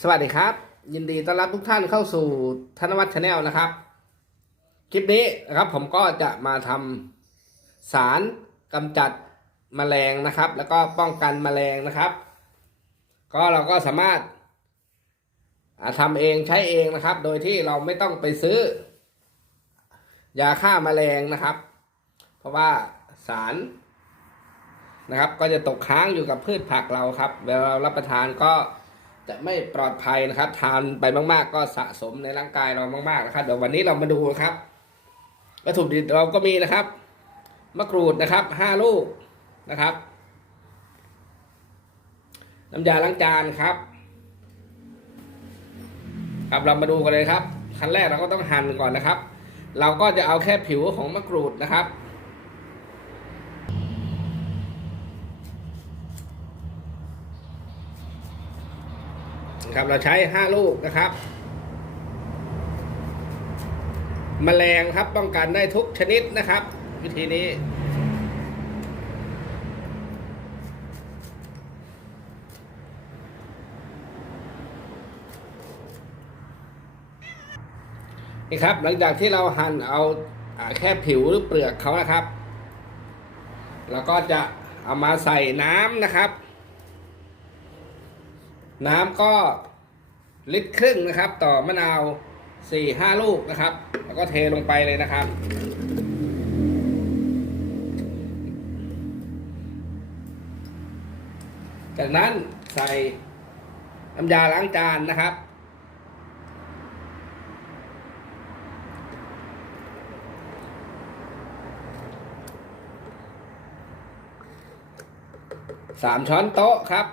สวัสดีครับ ยินดีต้อนรับทุกท่านเข้าสู่ธนวัฒน์ชาแนลนะครับ คลิปนี้นะครับผมก็จะมาทำสารกำจัดแมลงนะครับ แล้วก็ป้องกันแมลงนะครับ ก็เราก็สามารถาทำเองใช้เองนะครับ โดยที่เราไม่ต้องไปซื้อ ยาฆ่าแมลงนะครับ เพราะว่าสารนะครับ ก็จะตกค้างอยู่กับพืชผักเราครับ เวลาเรารับประทานก็ จะไม่ปลอดภัยนะครับ ทานไปมาก ๆ ก็สะสมในร่างกายเรามาก ๆ นะครับ เดี๋ยววันนี้เรามาดูครับ วัตถุดิบเราก็มีนะครับ มะกรูดนะครับห้าลูกนะครับ น้ำยาล้างจานครับ ครับเรามาดูกันเลยครับขั้นแรกเราก็ต้องหั่นก่อนนะครับ เราก็จะเอาแค่ผิวของมะกรูดนะครับ ครับ เราใช้ห้าลูกนะครับแมลงครับป้องกันได้ทุกชนิดนะครับ วิธีนี้ นี่ครับ หลังจากที่เราหั่นเอาแค่ผิวหรือเปลือกเขานะครับเราก็จะเอามาใส่น้ำนะครับ น้ำก็ลิตรครึ่งนะครับ ต่อมะนาวสี่ห้าลูกนะครับ แล้วก็เทลงไปเลยนะครับ จากนั้นใส่น้ำยาล้างจานนะครับ สามช้อนโต๊ะครับ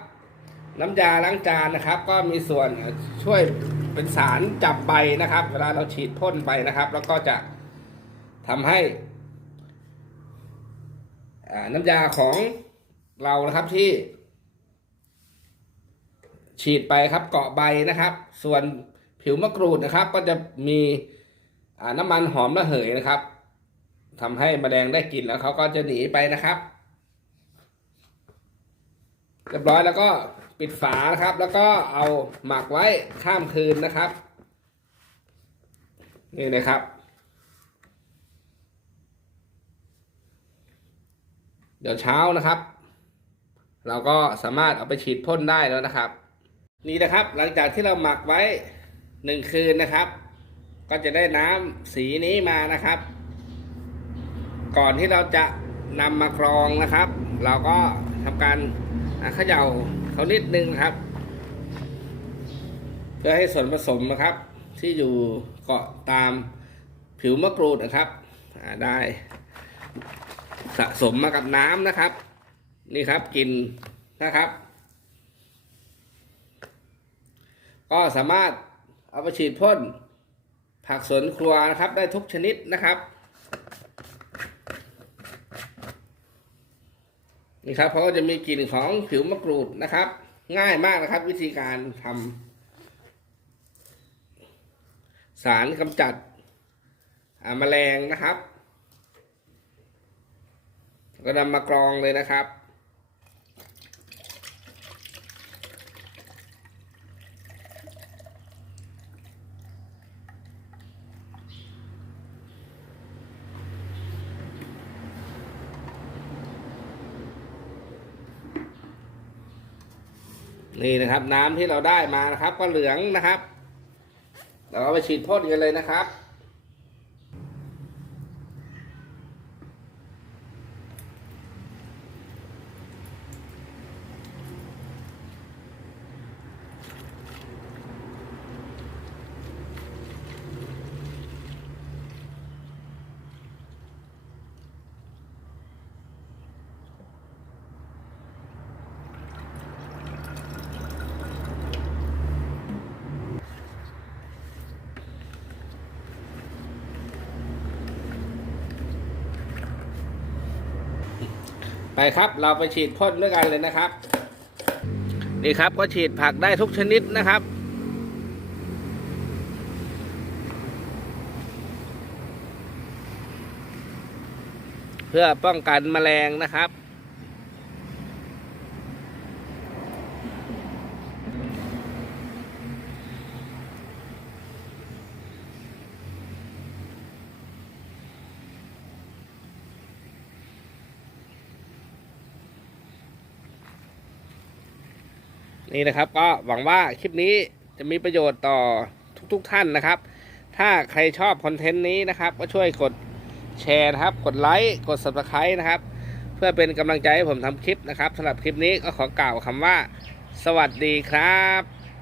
น้ำยาล้างจานนะครับ ก็มีส่วนช่วยเป็นสารจับใบนะครับ เวลาเราฉีดพ่นไปนะครับ แล้วก็จะทำให้น้ำยาของเรานะครับที่ ฉีดไปครับเกาะใบนะครับ ส่วนผิวมะกรูดนะครับ ก็จะมีน้ำมันหอมระเหยนะครับทำให้แมลงได้กลิ่นแล้วเขาก็จะหนีไปนะครับเรียบร้อยแล้วก็ ปิดฝานะครับ แล้วก็เอาหมักไว้ข้ามคืนนะครับ นี่นะครับ เดี๋ยวเช้านะครับ เราก็สามารถเอาไปฉีดพ่นได้แล้วนะครับ นี่นะครับหลังจากที่เราหมักไว้หนึ่งคืนนะครับ ก็จะได้น้ำสีนี้มานะครับ ก่อนที่เราจะนำมากรองนะครับ เราก็ทำการเขย่า เขานิดนึงครับเพื่อให้ส่วนผสมนะครับ ที่อยู่เกาะตามผิวมะกรูดนะครับได้สะสมมากับน้ำนะครับ นี่ครับกินนะครับ ก็สามารถเอาไปฉีดพ่นผักสวนครัวนะครับ ได้ทุกชนิดนะครับ นี่ครับเขาก็จะมีกลิ่นของผิวมะกรูดนะครับ ง่ายมากนะครับ วิธีการทำสารกำจัดแมลงนะครับ ก็นำมากรองเลยนะครับ นี่นะครับ น้ำที่เราได้มานะครับ ก็เหลืองนะครับเราเอาไปฉีดพ่นกันเลยนะครับ ไปครับ เราไปฉีดพ่นด้วยกันเลยนะครับ นี่ครับก็ฉีดผักได้ทุกชนิดนะครับเพื่อป้องกันแมลงนะครับ นี่นะครับ ก็หวังว่าคลิปนี้จะมีประโยชน์ต่อทุกๆทท่านนะครับ ถ้าใครชอบคอนเทนต์นี้นะครับ ก็ช่วยกดแชร์นะครับ กดไลค์กด subscribe นะครับ เพื่อเป็นกำลังใจให้ผมทำคลิปนะครับสำหรับคลิปนี้ก็ขอกล่าวคำว่า สวัสดีครับ